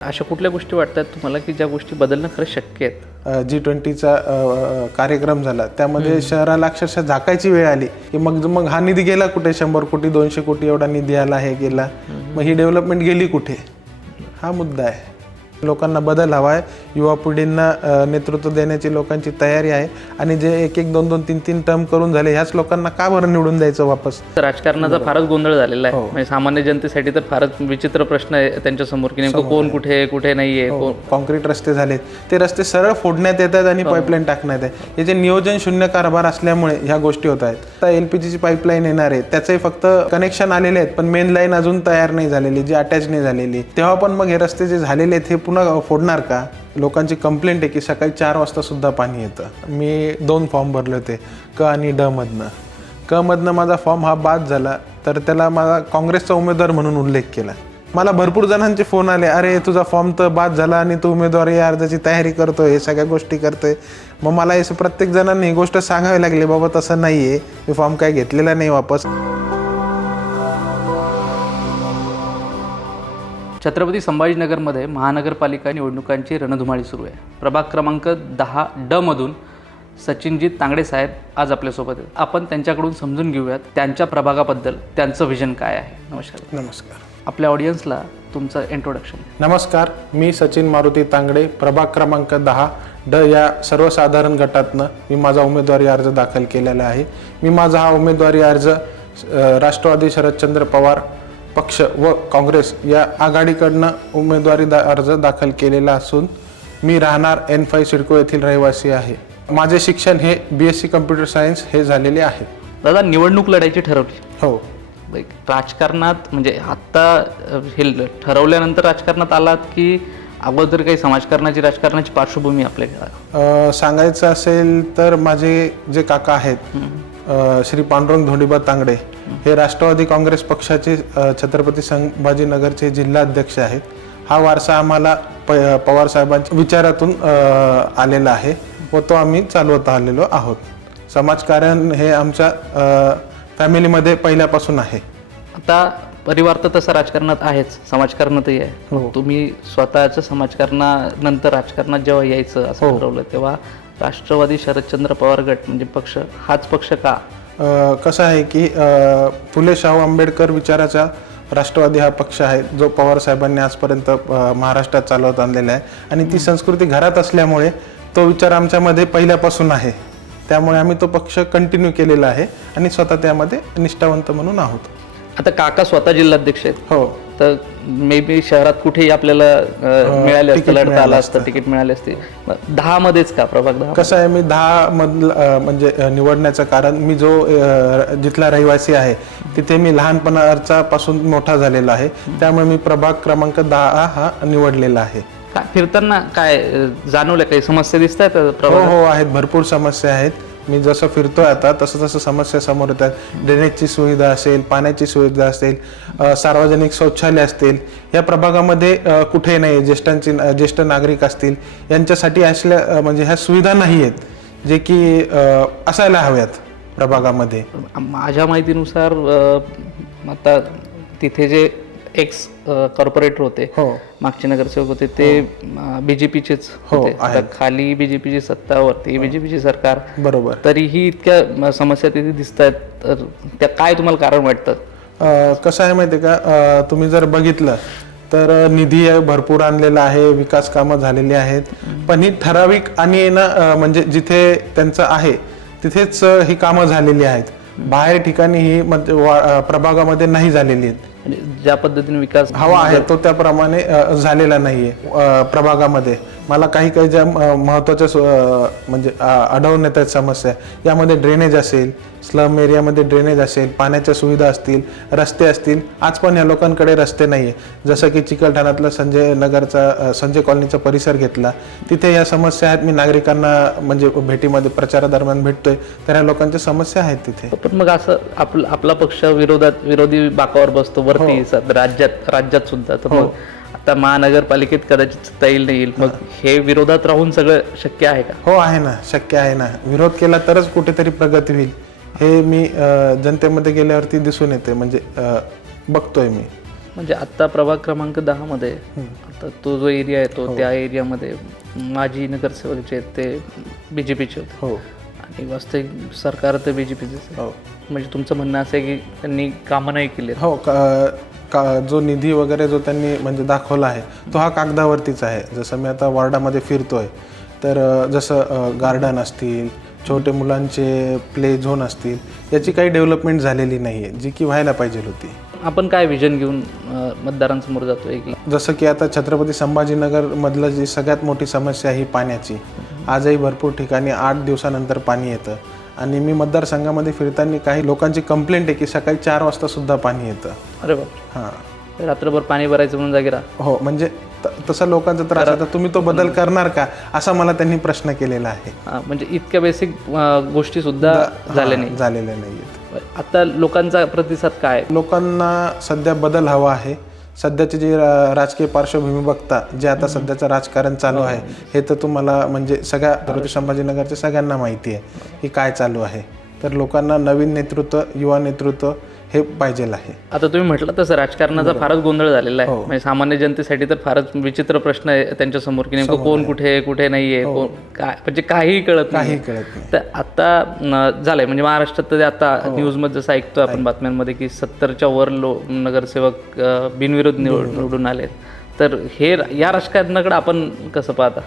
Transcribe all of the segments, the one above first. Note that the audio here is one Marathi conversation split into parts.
अशा कुठल्या गोष्टी वाटतात तुम्हाला की ज्या गोष्टी बदलणं खरंच शक्य आहेत? G20चा कार्यक्रम झाला, त्यामध्ये शहराला अक्षरशः झाकायची वेळ आली की मग हा निधी गेला कुठे? 100 कोटी 200 कोटी एवढा निधी आला, हे गेला, मग ही डेव्हलपमेंट गेली कुठे? हा मुद्दा आहे. लोकांना बदल हवा आहे, युवा पिढींना नेतृत्व देण्याची लोकांची तयारी आहे आणि जे 1-1, 2-2, 3-3 टर्म करून झाले ह्याच लोकांना का बरं निवडून द्यायचं वापस? राजकारणाचा फारच गोंधळ झालेला आहे. म्हणजे सामान्य जनतेसाठी तर फारच विचित्र प्रश्न आहे त्यांच्या समोर की नेमकं कोण कुठे कुठे नाहीये. कॉन्क्रीट रस्ते झालेत, ते रस्ते सरळ फोडण्यात येतात आणि पाईपलाईन टाकण्यात आहे. याचे नियोजन शून्य कारभार असल्यामुळे ह्या गोष्टी होत आहेत. आता LPGची पाईपलाईन येणार आहे, त्याचे फक्त कनेक्शन आलेले आहेत, पण मेन लाईन अजून तयार नाही झालेली, जी अटॅच नाही झालेली. तेव्हा पण मग हे रस्ते जे झालेले आहेत हे पुन्हा फोडणार का? लोकांची कंप्लेंट आहे की सकाळी 4 वाजता सुद्धा पाणी येतं. मी 2 फॉर्म भरले होते, क आणि ड मधनं. क मधनं माझा फॉर्म हा बाद झाला, तर त्याला मला काँग्रेसचा उमेदवार म्हणून उल्लेख केला. मला भरपूर जणांचे फोन आले, अरे तुझा फॉर्म तर बाद झाला आणि तू उमेदवारी अर्जाची तयारी करतोय, हे सगळ्या गोष्टी करतोय. मग मला हे प्रत्येक जणांनी ही गोष्ट सांगावी लागली, बाबा तसं नाही आहे, मी फॉर्म काय घेतलेला नाही वापस. छत्रपती संभाजीनगरमध्ये महानगरपालिका निवडणुकांची रणधुमाळी सुरू आहे. प्रभाग क्रमांक 10D मधून सचिनजी तांगडे साहेब आज आपल्यासोबत आहेत. आपण त्यांच्याकडून समजून घेऊयात त्यांच्या प्रभागाबद्दल त्यांचं विजन काय आहे. नमस्कार. नमस्कार. आपल्या ऑडियन्सला तुमचं इंट्रोडक्शन. नमस्कार, मी सचिन मारुती तांगडे, प्रभाग क्रमांक 10D या सर्वसाधारण गटातनं मी माझा उमेदवारी अर्ज दाखल केलेला आहे. मी माझा हा उमेदवारी अर्ज राष्ट्रवादी शरदचंद्र पवार पक्ष व काँग्रेस या आघाडीकडनं उमेदवारी अर्ज दाखल केलेला असून मी राहणार N5 सिडको येथील रहिवासी आहे. माझे शिक्षण हे BSc कम्प्युटर सायन्स हे झालेले आहे. दादा, निवडणूक लढायची ठरवली. हो. राजकारणात म्हणजे आत्ता हे ठरवल्यानंतर राजकारणात आलात की अगोदर काही राजकारणाची पार्श्वभूमी आपल्याकडे? सांगायचं असेल तर माझे जे काका आहेत, श्री पांडुरंग धोंडीबा तांगडे, हे राष्ट्रवादी काँग्रेस पक्षाचे छत्रपती संभाजीनगरचे जिल्हाध्यक्ष आहेत. हा वारसा आम्हाला पवार साहेबांच्या विचारातून आलेला आहे व तो आम्ही चालवत आलेलो आहोत. समाजकारण हे आमच्या फॅमिलीमध्ये पहिल्यापासून आहे. आता परिवार तर तसं राजकारणात आहेच, समाजकारणातही आहे. तुम्ही स्वतःच्या समाजकारणानंतर राजकारणात जेव्हा यायचं असं ठरवलं, तेव्हा राष्ट्रवादी शरदचंद्र पवार गट म्हणजे पक्ष, हाच पक्ष का? कसं आहे की फुले शाहू आंबेडकर विचाराचा राष्ट्रवादी हा पक्ष आहे, जो पवार साहेबांनी आजपर्यंत महाराष्ट्रात चालवत आणलेला आहे आणि ती संस्कृती घरात असल्यामुळे तो विचार आमच्यामध्ये पहिल्यापासून आहे. त्यामुळे आम्ही तो पक्ष कंटिन्यू केलेला आहे आणि स्वतः त्यामध्ये निष्ठावंत म्हणून आहोत. आता काका स्वतः जिल्हाध्यक्ष आहेत. हो. तर मे बी शहरात कुठेही आपल्याला मिळाले असतं, लढता आलं असतं, तिकीट मिळाले असते. 10 मध्येच का? प्रभाग 10? कसं आहे, मी 10 मधलं म्हणजे निवडण्याचं कारण, मी जो जिथला रहिवासी आहे तिथे मी लहानपणाचा पासून मोठा झालेला आहे, त्यामुळे मी प्रभाग क्रमांक 10 हा निवडलेला आहे. काय फिरताना काय जाणवलं, काही समस्या दिसत आहेत? हो, आहेत, भरपूर समस्या आहेत. मी जसं फिरतोय आता तसं समस्या समोर येतात. ड्रेनेजची सुविधा असेल, पाण्याची सुविधा असेल, सार्वजनिक शौचालय असतील, या प्रभागामध्ये कुठे नाही. ज्येष्ठ नागरिक असतील, यांच्यासाठी असल्या म्हणजे ह्या सुविधा नाही आहेत जे की असायला हव्यात प्रभागामध्ये. माझ्या माहितीनुसार आता तिथे जे एक्स कॉर्पोरेटर होते, मागचे नगरसेवक होते, ते BJPचेच होते. खाली BJPची सत्ता, वरती BJPची सरकार. बरोबर. तरीही इतक्या समस्या तिथे दिसत आहेत, तर त्या काय तुम्हाला कारण वाटतं? कसं आहे माहिती आहे का, तुम्ही जर बघितलं तर निधी भरपूर आणलेला आहे, विकास कामं झालेली आहेत, पण ही ठराविक आणि म्हणजे जिथे त्यांचं आहे तिथेच ही कामं झालेली आहेत. बाहेर ठिकाणी ही प्रभागामध्ये नाही झालेली आहेत. ज्या पद्धतीने विकास हवा आहे तो त्याप्रमाणे झालेला नाहीये प्रभागामध्ये. मला काही ज्या महत्त्वाच्या म्हणजे आढळून येत आहेत समस्या, यामध्ये ड्रेनेज असेल, स्लम एरियामध्ये ड्रेनेज असेल, पाण्याच्या सुविधा असतील, रस्ते असतील. आज पण या लोकांकडे रस्ते नाही आहे. जसं की चिकलठाण्यातला संजय कॉलनीचा परिसर घेतला, तिथे या समस्या आहेत. मी नागरिकांना म्हणजे भेटीमध्ये प्रचारादरम्यान भेटतोय, तर या लोकांच्या समस्या आहेत तिथे. पण मग असं आपला पक्ष विरोधी बाकावर बसतो वरती राज्यात सुद्धा, तर मग आता महानगरपालिकेत कदाचित सत्ता येईल नाही येईल, मग हे विरोधात राहून सगळं शक्य आहे का? हो, आहे ना, शक्य आहे ना. विरोध केला तरच कुठेतरी प्रगती होईल, हे मी जनतेमध्ये गेल्यावरती दिसून येते, म्हणजे बघतोय मी. म्हणजे आत्ता प्रभाग क्रमांक 10 मध्ये आता तो जो एरिया आहे तो त्या एरियामध्ये माजी नगरसेवक जे आहेत ते BJPचे होते हो आणि वास्तविक सरकार तर BJPचेच आहे. हो म्हणजे तुमचं म्हणणं असं आहे की त्यांनी कामं नाही केली. हो जो निधी वगैरे जो त्यांनी म्हणजे दाखवला आहे तो हा कागदावरतीच आहे. जसं मी आता वॉर्डामध्ये फिरतोय तर जसं गार्डन असतील, छोटे मुलांचे प्ले झोन असतील, याची काही डेव्हलपमेंट झालेली नाही आहे जी की व्हायला पाहिजे होती. आपण काय विजन घेऊन मतदारांसमोर जातोय की जसं की आता छत्रपती संभाजीनगरमधलं जी सगळ्यात मोठी समस्या ही पाण्याची. आजही भरपूर ठिकाणी 8 दिवसानंतर पाणी येतं आणि मी मतदारसंघामध्ये फिरताना काही लोकांची कंप्लेंट आहे की सकाळी 4 वाजता सुद्धा पाणी येतं. अरे बाप, हां रात्रभर पाणी भरायचं म्हणून जागी राहा. हो, म्हणजे तसा लोकांचा त्रास आहे. तर तुम्ही तो बदल करणार का असा मला त्यांनी प्रश्न केलेला आहे. म्हणजे इतक्या बेसिक गोष्टी सुद्धा झाल्या नाही. झालेल्या नाही आहेत. आता लोकांचा प्रतिसाद काय? लोकांना सध्या बदल हवा आहे. सध्याची जी राजकीय पार्श्वभूमी बघता जे आता सध्याचं राजकारण चालू आहे हे तर तुम्हाला म्हणजे सगळ्या छत्रपती संभाजीनगरच्या सगळ्यांना माहिती आहे की काय चालू आहे. तर लोकांना नवीन नेतृत्व, युवा नेतृत्व हे पाहिजेल आहे. आता तुम्ही म्हटलं तसं राजकारणाचा फारच गोंधळ झालेला आहे. म्हणजे सामान्य जनतेसाठी तर फारच विचित्र प्रश्न आहे त्यांच्या समोर की नेमकं कोण कुठे कुठे नाहीये, कोण काय, म्हणजे काहीही कळत नाही. नाही. तर आता झालंय म्हणजे महाराष्ट्रात तर आता न्यूजमध्ये जसं ऐकतो आपण बातम्यांमध्ये की 70च्या वर नगरसेवक बिनविरोध निवडून आले. तर हे या राजकारणाकडे आपण कसं पाहता?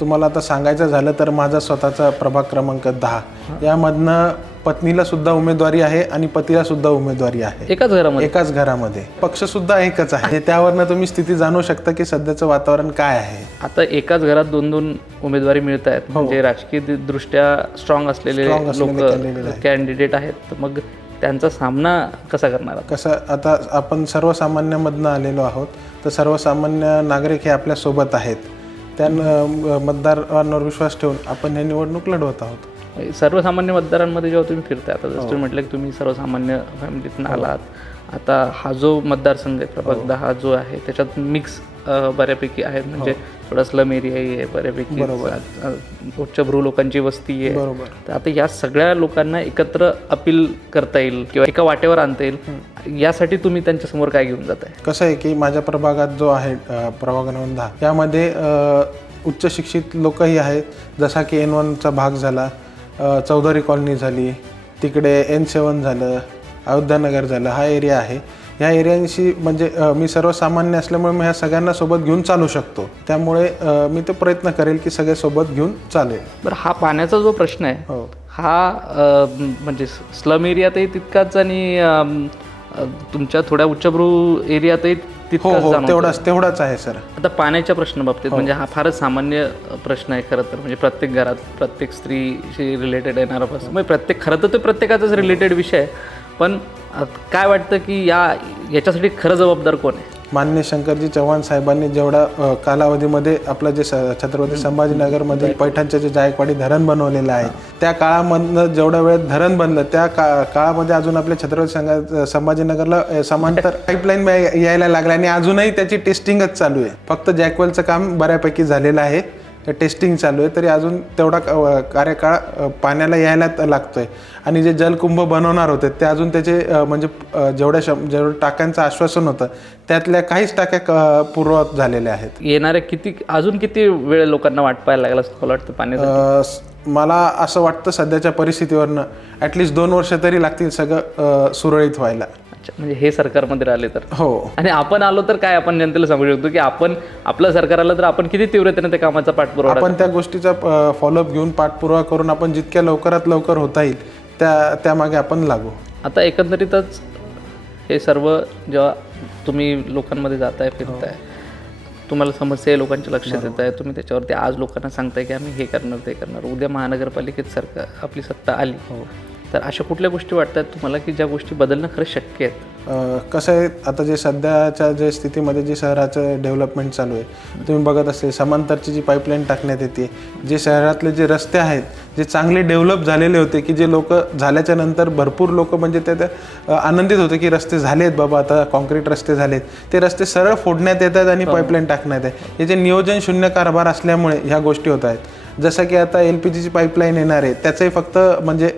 तुम्हाला आता सांगायचं झालं तर माझा स्वतःचा प्रभाग क्रमांक 10 यामधनं पत्नीला सुद्धा उमेदवारी आहे आणि पतीला सुद्धा उमेदवारी आहे. एकाच घरामध्ये पक्ष सुद्धा एकच आहे. त्यावरनं तुम्ही स्थिती जाणू शकता की सध्याचं वातावरण काय आहे. आता एकाच घरात 2-2 उमेदवारी मिळत आहेत. म्हणजे राजकीय दृष्ट्या स्ट्रॉंग असलेले लोक कॅन्डिडेट आहेत. तर मग त्यांचा सामना कसा करणार? कसं आता आपण सर्वसामान्यामधनं आलेलो आहोत तर सर्वसामान्य नागरिक हे आपल्या सोबत आहेत. त्या मतदारांवर विश्वास ठेवून आपण हे निवडणूक लढवत आहोत. सर्वसामान्य मतदारांमध्ये जेव्हा तुम्ही फिरताय, आता जसं तुम्ही म्हटलं की तुम्ही सर्वसामान्य फॅमिलीतून आलात, आता हा जो मतदारसंघ आहे प्रभाग 10 जो आहे त्याच्यात मिक्स बऱ्यापैकी आहेत. म्हणजे थोडा स्लम एरियाही आहे बऱ्यापैकी, उच्चभ्रू लोकांची वस्ती आहे. तर आता या सगळ्या लोकांना एकत्र अपील करता येईल किंवा एका वाटेवर आणता येईल यासाठी तुम्ही त्यांच्यासमोर काय घेऊन जाताय? कसं आहे की माझ्या प्रभागात जो आहे प्रभाग क्रमांक 10 यामध्ये उच्च शिक्षित लोकही आहेत. जसा की N1चा भाग झाला, चौधरी कॉलनी झाली, तिकडे N7 झालं, अयोध्यानगर झालं, हा एरिया आहे. ह्या एरियांशी म्हणजे मी सर्वसामान्य असल्यामुळे मी ह्या सगळ्यांना सोबत घेऊन चालू शकतो. त्यामुळे मी तो प्रयत्न करेल की सगळे सोबत घेऊन चालेल. बरं, हा पाण्याचा जो प्रश्न आहे हा म्हणजे स्लम एरियातही तितकाच आणि तुमच्या थोड्या उच्चभ्रू एरियातही तेवढाच आहे सर. आता पाण्याच्या प्रश्नाबाबतीत म्हणजे हा फारच सामान्य प्रश्न आहे खरं तर. म्हणजे प्रत्येक घरात प्रत्येक स्त्रीशी रिलेटेड येणारा प्रश्न, म्हणजे खरं तर तो प्रत्येकाचाच रिलेटेड विषय आहे. पण काय वाटतं की याच्यासाठी खरं जबाबदार कोण आहे? माननीय शंकरजी चव्हाण साहेबांनी जेवढा कालावधीमध्ये आपलं जे छत्रपती संभाजीनगरमध्ये पैठणचे जे जायकवाडी धरण बनवलेलं आहे त्या काळामधनं जेवढ्या वेळेत धरण बनलं त्या काळामध्ये अजून आपल्या छत्रपती संभाजीनगरला समांतर पाईपलाईन यायला लागल्या आणि अजूनही त्याची टेस्टिंगच चालू आहे. फक्त जॅकवेलचं काम बऱ्यापैकी झालेलं आहे, टेस्टिंग चालू आहे. तरी अजून तेवढा कार्यकाळ पाण्याला यायला लागतोय. आणि जे जलकुंभ बनवणार होते ते अजून त्याचे म्हणजे जेवढ्या टाक्यांचं आश्वासन होतं त्यातल्या काहीच टाक्या पूर्ववत झालेल्या आहेत. येणाऱ्या अजून किती वेळ लोकांना वाट पाहायला लागला असं मला वाटतं पाण्यासाठी? मला असं वाटतं सध्याच्या परिस्थितीवरनं ॲटलिस्ट 2 वर्ष तरी लागतील सगळं सुरळीत व्हायला. म्हणजे हे सरकारमध्ये राहिले तर. हो. आणि आपण आलो तर काय आपण जनतेला सांगू शकतो की आपण आपलं सरकार आलं तर आपण किती तीव्रतेने त्या कामाचा पाठपुरावा, आपण त्या गोष्टीचा फॉलोअप घेऊन पाठपुरावा करून आपण जितक्या लवकरात लवकर होता येईल त्यामागे आपण लागू. आता एकंदरीतच हे सर्व जेव्हा तुम्ही लोकांमध्ये जाताय फिरताय, तुम्हाला समस्या लोकांच्या लक्षात येत आहे, तुम्ही त्याच्यावरती आज लोकांना सांगताय की आम्ही हे करणार ते करणार, उद्या महानगरपालिकेत सरकार आपली सत्ता आली तर अशा कुठल्या गोष्टी वाटतात तुम्हाला की ज्या गोष्टी बदलणं खरंच शक्य आहेत? कसं आहे आता जे सध्याच्या जे स्थितीमध्ये जे शहराचं डेव्हलपमेंट चालू आहे तुम्ही बघत असेल, समांतरची जी पाईपलाईन टाकण्यात येते, जे शहरातले जे रस्ते आहेत जे चांगले डेव्हलप झालेले होते की जे लोक झाल्याच्या नंतर भरपूर लोक म्हणजे त्या आनंदित होते की रस्ते झालेत बाबा, आता कॉन्क्रीट रस्ते झालेत, ते रस्ते सरळ फोडण्यात येतात आणि पाईपलाईन टाकण्यात आहे. याचे नियोजन शून्य कारभार असल्यामुळे ह्या गोष्टी होत आहेत. जसं की आता LPGची पाईपलाईन येणार आहे त्याचंही फक्त म्हणजे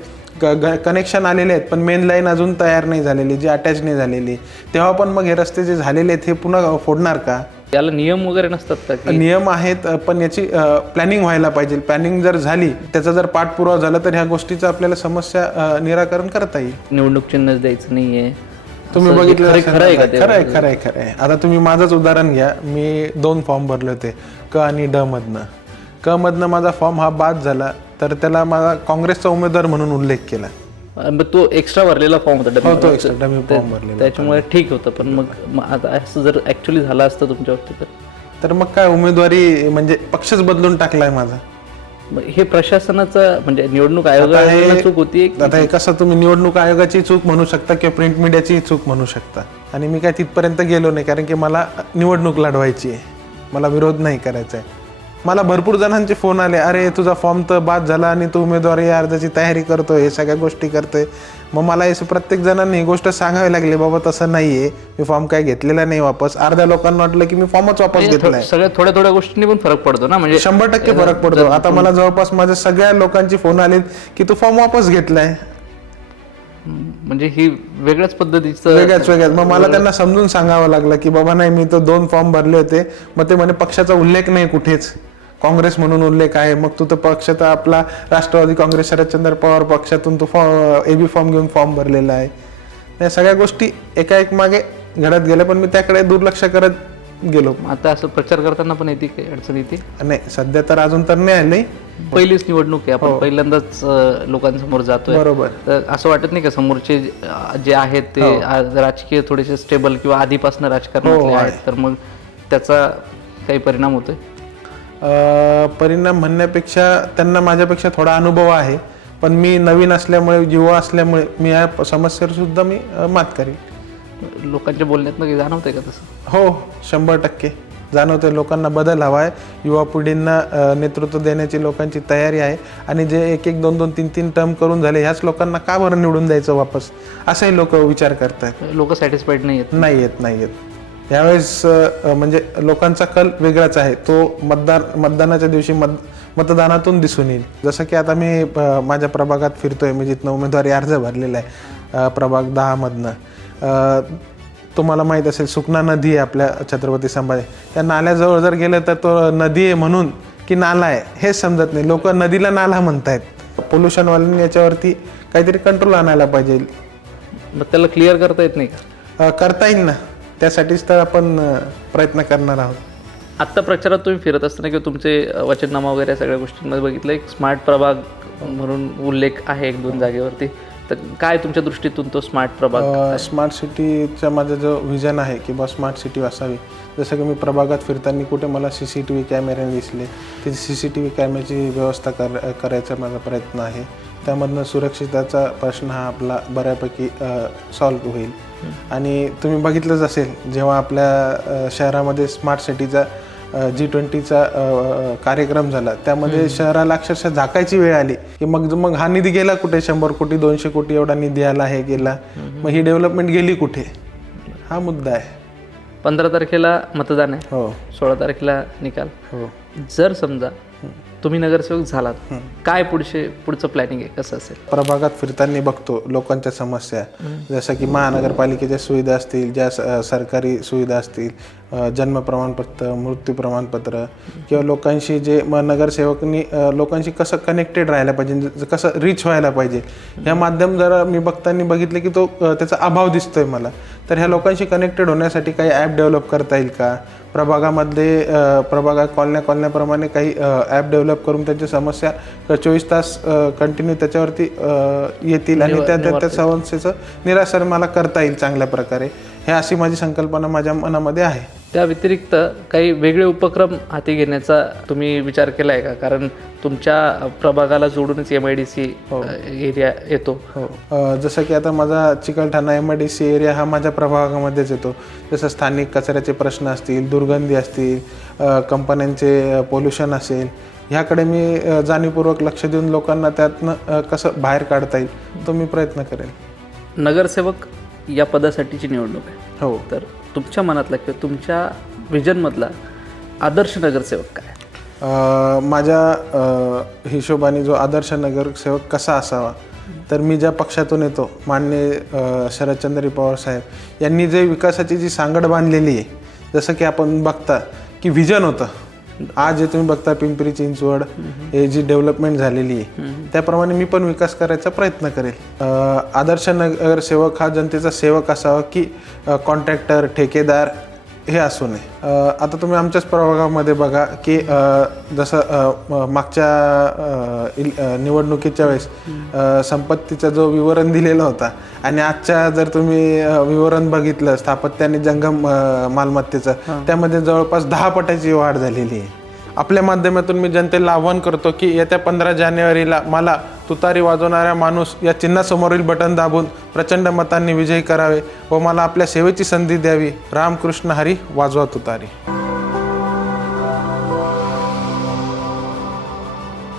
कनेक्शन आलेले आहेत पण मेन लाईन अजून तयार नाही झालेली, जी अटॅच नाही झालेली, तेव्हा पण मग हे रस्ते जे झालेले आहेत हे पुन्हा फोडणार का? याला नियम वगैरे नसतात का की नियम आहेत पण याची प्लॅनिंग व्हायला पाहिजे. प्लॅनिंग जर झाली, त्याचा जर पाठपुरावा झाला तर ह्या गोष्टीचं आपल्याला समस्या निराकरण करता येईल. निवडणूक चिन्ह द्यायचं नाहीये तुम्ही बघितलं खरं आहे का ते? खरं आहे. आता तुम्ही माझंच उदाहरण घ्या. मी 2 फॉर्म भरले होते, क आणि ड मधनं. क मधनं माझा फॉर्म हा बाद झाला तर त्याला माझा काँग्रेसचा उमेदवार म्हणून उल्लेख केला. मग तो एक्स्ट्रा भरलेला फॉर्म होता तो एक्स्ट्रा डमी फॉर्म भरलेला. त्याच्यामुळे ठीक होतं. पण मग आता असं जर ऍक्च्युली झालं असतं तुमच्या बाबतीत तर मग काय उमेदवारी म्हणजे पक्षच बदलून टाकलाय माझा. हे प्रशासनाचं म्हणजे निवडणूक आयोगाची चूक होती. आता हे कसं तुम्ही निवडणूक आयोगाची चूक म्हणू शकता किंवा प्रिंट मीडियाची चूक म्हणू शकता. आणि मी काय तिथपर्यंत गेलो नाही कारण की मला निवडणूक लढवायची आहे, मला विरोध नाही करायचा आहे. मला भरपूर जणांचे फोन आले, अरे तुझा फॉर्म तर बाद झाला आणि तू उमेदवारी अर्जाची तयारी करतोय, हे सगळ्या गोष्टी करतोय. मग मला हे प्रत्येक जणांनी ही गोष्ट सांगावी लागली, बाबा तसं नाहीये, मी फॉर्म काय घेतलेला नाही वापस. अर्ध्या लोकांना वाटलं की मी फॉर्मच वापस घेतलाय. सगळ्या थोड्या थोड्या गोष्टींनी पण फरक पडतो ना, म्हणजे 100% फरक पडतो. आता मला जवळपास माझ्या सगळ्या लोकांची फोन आले की तू फॉर्म वापस घेतलाय. म्हणजे ही वेगळ्याच पद्धतीचं वेगळ्याच. मग मला त्यांना समजून सांगावं लागलं की बाबा नाही, मी तो 2 फॉर्म भरले होते. मग ते म्हणे पक्षाचा उल्लेख नाही कुठेच, काँग्रेस म्हणून उल्लेख आहे. मग तू तर पक्षाचा आपला राष्ट्रवादी काँग्रेस शरदचंद्र पवार पक्षातून तू एबी फॉर्म घेऊन फॉर्म भरलेला आहे. या सगळ्या गोष्टी एका मागे घडत गेल्या पण मी त्याकडे दुर्लक्ष करत गेलो. आता असं प्रचार करताना पण येते काही अडचण येते? नाही, सध्या तर अजून तर नाही आली. पहिलीच निवडणूक आहे, आपण पहिल्यांदाच लोकांसमोर जातोय. बरोबर. तर असं वाटत नाही का समोरचे जे आहेत ते राजकीय थोडेसे स्टेबल किंवा आधीपासून राजकारणातले आहेत, तर मग त्याचा काही परिणाम होतोय? परिणाम म्हणण्यापेक्षा त्यांना माझ्यापेक्षा थोडा अनुभव आहे, पण मी नवीन असल्यामुळे, युवा असल्यामुळे मी या समस्येवर सुद्धा मी मात करेन. लोकांच्या बोलण्यातनं काही जाणवतंय का तसं? हो, 100% जाणवते. लोकांना बदल हवा आहे, युवा पिढींना नेतृत्व देण्याची लोकांची तयारी आहे. आणि जे 1-1, 2-2, 3-3 टर्म करून झाले, ह्याच लोकांना का बरं निवडून द्यायचं वापस, असंही लोक विचार करतात. लोक सॅटिस्फाईड नाही आहेत. यावेळेस म्हणजे लोकांचा कल वेगळाच आहे. तो मतदानाच्या दिवशी मतदानातून दिसून येईल. जसं की आता मी माझ्या प्रभागात फिरतोय, मी जिथनं उमेदवारी अर्ज भरलेला आहे, प्रभाग 10 मधनं. तुम्हाला माहीत असेल सुकना नदी आहे आपल्या छत्रपती संभाजी. त्या नाल्याजवळ जर गेलं तर तो नदी आहे म्हणून की नाला आहे हेच समजत नाही. लोक नदीला नाला म्हणतायत. पोल्युशनवाल्यांनी याच्यावरती काहीतरी कंट्रोल आणायला पाहिजे. मग त्याला क्लिअर करता येत नाही का? करता येईल ना, त्यासाठीच तर आपण प्रयत्न करणार आहोत. आत्ता प्रचारात तुम्ही फिरत असताना किंवा तुमचे वचननामा वगैरे सगळ्या गोष्टींमध्ये बघितलं, एक स्मार्ट प्रभाग म्हणून उल्लेख आहे 1-2 जागेवरती. तर काय तुमच्या दृष्टीतून तो स्मार्ट प्रभाग? स्मार्ट सिटीचा माझा जो विजन आहे की बा स्मार्ट सिटी असावी. जसं की मी प्रभागात फिरताना कुठे मला CCTV कॅमेरे दिसले, ते CCTV कॅमेऱ्याची व्यवस्था करायचा माझा प्रयत्न आहे. त्यामधनं सुरक्षिततेचा प्रश्न हा आपला बऱ्यापैकी सॉल्व्ह होईल. आणि तुम्ही बघितलंच असेल, जेव्हा आपल्या शहरामध्ये स्मार्ट सिटीचा G20चा कार्यक्रम झाला, त्यामध्ये शहराला अक्षरशः झाकायची वेळ आली की मग हा निधी गेला कुठे? 100 कोटी 200 कोटी एवढा निधी आला, हे गेला, मग ही डेव्हलपमेंट गेली कुठे? हा मुद्दा आहे. 15 तारखेला मतदान आहे, हो. 16 तारखेला निकाल. हो. जर समजा तुम्ही नगरसेवक झालात, काय पुढचं प्लॅनिंग आहे, कसं असेल? प्रभागात फिरताना बघतो लोकांच्या समस्या, जसं की महानगरपालिकेच्या सुविधा असतील, ज्या सरकारी सुविधा असतील, जन्म प्रमाणपत्र, मृत्यू प्रमाणपत्र, किंवा लोकांशी जे नगरसेवकांनी लोकांशी कसं कनेक्टेड राहायला पाहिजे, कसं रिच व्हायला पाहिजे, ह्या माध्यम जरा मी बघितलं की तो त्याचा अभाव दिसतोय मला. तर ह्या लोकांशी कनेक्टेड होण्यासाठी काही ॲप डेव्हलप करता येईल का? प्रभागामध्ये प्रभागात कॉलन्याप्रमाणे काही ॲप डेव्हलप करून त्यांच्या समस्या 24 तास कंटिन्यू त्याच्यावरती येतील आणि त्या समस्येचं निरासन मला करता येईल चांगल्या प्रकारे. हे अशी माझी संकल्पना माझ्या मनामध्ये आहे. त्या व्यतिरिक्त काही वेगळे उपक्रम हाती घेण्याचा तुम्ही विचार केला आहे का? कारण तुमच्या प्रभागाला जोडूनच MIDC एरिया येतो. जसं की आता माझा चिकलठाणा MIDC एरिया हा माझ्या प्रभागामध्येच येतो. जसं स्थानिक कचऱ्याचे प्रश्न असतील, दुर्गंधी असतील, कंपन्यांचे पोल्युशन असेल, ह्याकडे मी जाणीवपूर्वक लक्ष देऊन लोकांना त्यातनं कसं बाहेर काढता येईल तो मी प्रयत्न करेन. नगरसेवक या पदासाठीची निवडणूक आहे. हो. तर तुमच्या मनातला किंवा तुमच्या विजनमधला आदर्श नगरसेवक काय? माझ्या हिशोबाने जो आदर्श नगरसेवक कसा असावा तर मी ज्या पक्षातून येतो, माननीय शरदचंद्र पवार साहेब यांनी जे विकासाची जी सांगड बांधलेली आहे, जसं की आपण बघता की व्हिजन होतं, आज जे तुम्ही बघता पिंपरी चिंचवड हे जी डेव्हलपमेंट झालेली आहे त्याप्रमाणे मी पण विकास करायचा प्रयत्न करेल. आदर्श नगरसेवक हा जनतेचा सेवक असावा की कॉन्ट्रॅक्टर ठेकेदार हे असू नये. आता तुम्ही आमच्याच प्रभागामध्ये बघा की जसं मागच्या निवडणुकीच्या वेळेस संपत्तीचा जो विवरण दिलेला होता आणि आजच्या जर तुम्ही विवरण बघितलं स्थापत्य आणि जंगम मालमत्तेचं, त्यामध्ये जवळपास 10 पटाची वाढ झालेली आहे. आपल्या माध्यमातून मी जनतेला आव्हान करतो की येत्या 15 जानेवारीला मला तुतारी वाजवणाऱ्या माणूस या चिन्हासमोरील बटन दाबून प्रचंड मतांनी विजयी करावे व मला आपल्या सेवेची संधी द्यावी. रामकृष्ण हरी, वाजवा तुतारी.